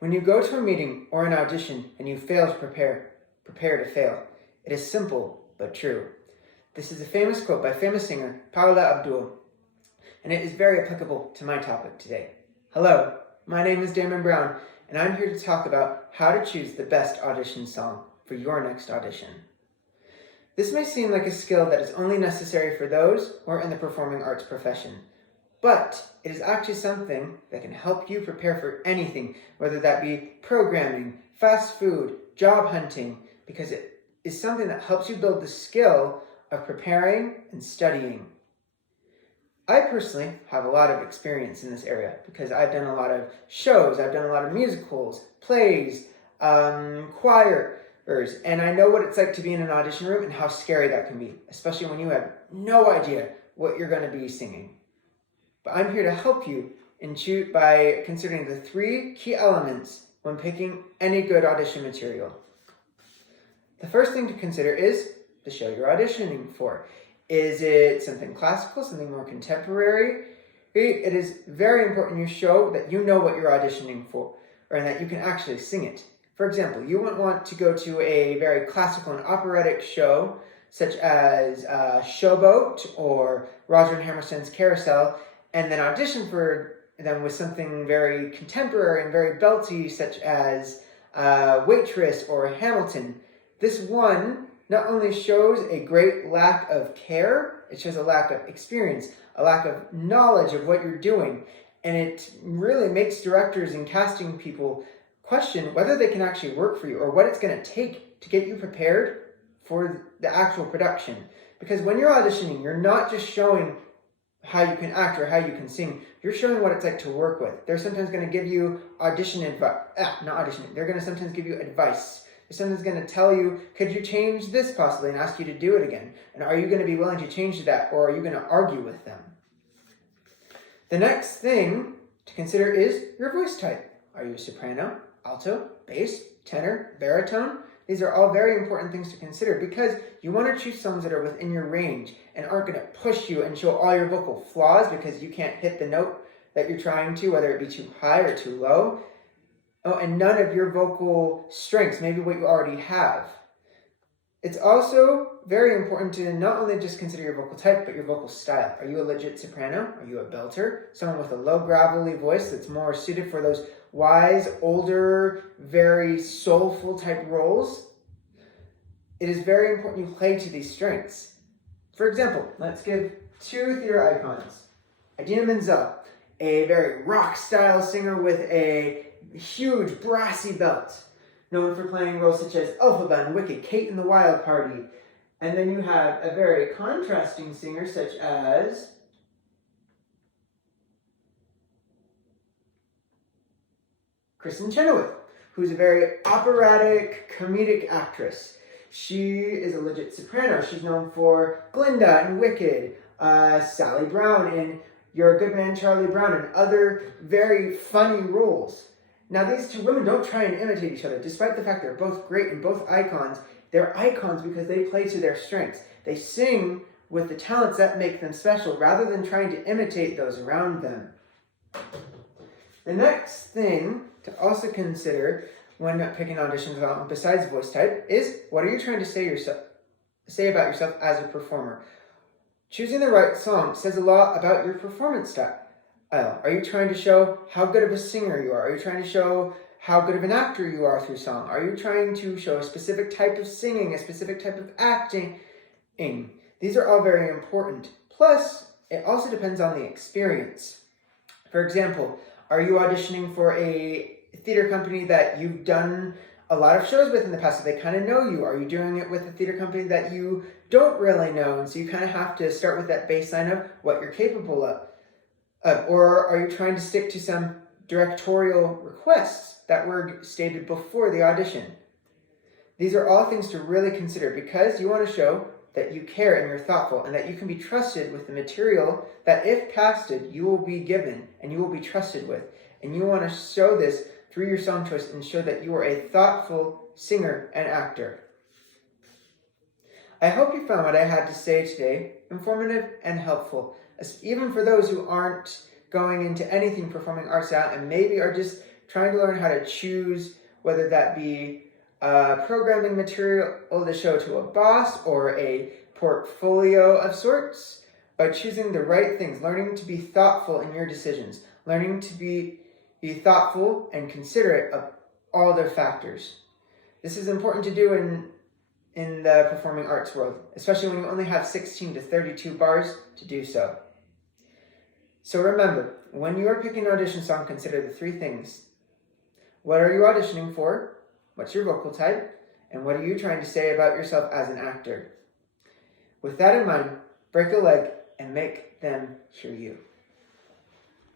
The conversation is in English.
When you go to a meeting or an audition and you fail to prepare to fail. It is simple but true. This is a famous quote by famous singer Paula Abdul, and it is very applicable to my topic today. Hello, my name is Damon Brown, and I'm here to talk about how to choose the best audition song for your next audition. This may seem like a skill that is only necessary for those who are in the performing arts profession, but it is actually something that can help you prepare for anything, whether that be programming, fast food, job hunting, because it is something that helps you build the skill of preparing and studying. I personally have a lot of experience in this area because I've done a lot of shows, I've done a lot of musicals, plays, choirs, and I know what it's like to be in an audition room and how scary that can be, especially when you have no idea what you're going to be singing. But I'm here to help you by considering the 3 key elements when picking any good audition material. The first thing to consider is the show you're auditioning for. Is it something classical, something more contemporary? It is very important you show that you know what you're auditioning for, or that you can actually sing it. For example, you wouldn't want to go to a very classical and operatic show, such as Showboat or Roger and Hammerstein's Carousel, and then audition for them with something very contemporary and very belty, such as Waitress or Hamilton. This one not only shows a great lack of care, it shows a lack of experience, a lack of knowledge of what you're doing, and it really makes directors and casting people question whether they can actually work for you or what it's going to take to get you prepared for the actual production. Because when you're auditioning, you're not just showing how you can act or how you can sing, you're showing what it's like to work with. They're sometimes going to give you they're going to sometimes give you advice. Someone's going to tell you, could you change this possibly, and ask you to do it again? And are you going to be willing to change that, or are you going to argue with them? The next thing to consider is your voice type. Are you a soprano, alto, bass, tenor, baritone? These are all very important things to consider because you want to choose songs that are within your range and aren't going to push you and show all your vocal flaws because you can't hit the note that you're trying to, whether it be too high or too low. Oh, and none of your vocal strengths, maybe what you already have. It's also very important to not only just consider your vocal type, but your vocal style. Are you a legit soprano? Are you a belter? Someone with a low gravelly voice that's more suited for those wise, older, very soulful type roles? It is very important you play to these strengths. For example, let's give 2 theater icons. Idina Menzel, a very rock style singer with a huge brassy belt, known for playing roles such as Elphaba in Wicked, Kate in the Wild Party. And then you have a very contrasting singer such as Kristen Chenoweth, who's a very operatic, comedic actress. She is a legit soprano. She's known for Glinda in Wicked, Sally Brown in You're a Good Man, Charlie Brown, and other very funny roles. Now, these 2 women don't try and imitate each other. Despite the fact they're both great and both icons, they're icons because they play to their strengths. They sing with the talents that make them special rather than trying to imitate those around them. The next thing to also consider when picking auditions besides voice type is, what are you trying to say about yourself as a performer? Choosing the right song says a lot about your performance style. Are you trying to show how good of a singer you are? Are you trying to show how good of an actor you are through song? Are you trying to show a specific type of singing, a specific type of acting? These are all very important. Plus, it also depends on the experience. For example, are you auditioning for a theater company that you've done a lot of shows with in the past, so they kind of know you? Are you doing it with a theater company that you don't really know, and so you kind of have to start with that baseline of what you're capable of? Or are you trying to stick to some directorial requests that were stated before the audition? These are all things to really consider because you want to show that you care and you're thoughtful and that you can be trusted with the material that, if casted, you will be given and you will be trusted with. And you want to show this through your song choice and show that you are a thoughtful singer and actor. I hope you found what I had to say today informative and helpful, even for those who aren't going into anything performing arts out and maybe are just trying to learn how to choose, whether that be programming material to show to a boss or a portfolio of sorts, by choosing the right things, learning to be thoughtful in your decisions, learning to be thoughtful and considerate of all the factors. This is important to do in the performing arts world, especially when you only have 16 to 32 bars to do so. So remember, when you are picking an audition song, consider the three things. What are you auditioning for? What's your vocal type? And what are you trying to say about yourself as an actor? With that in mind, break a leg and make them hear you.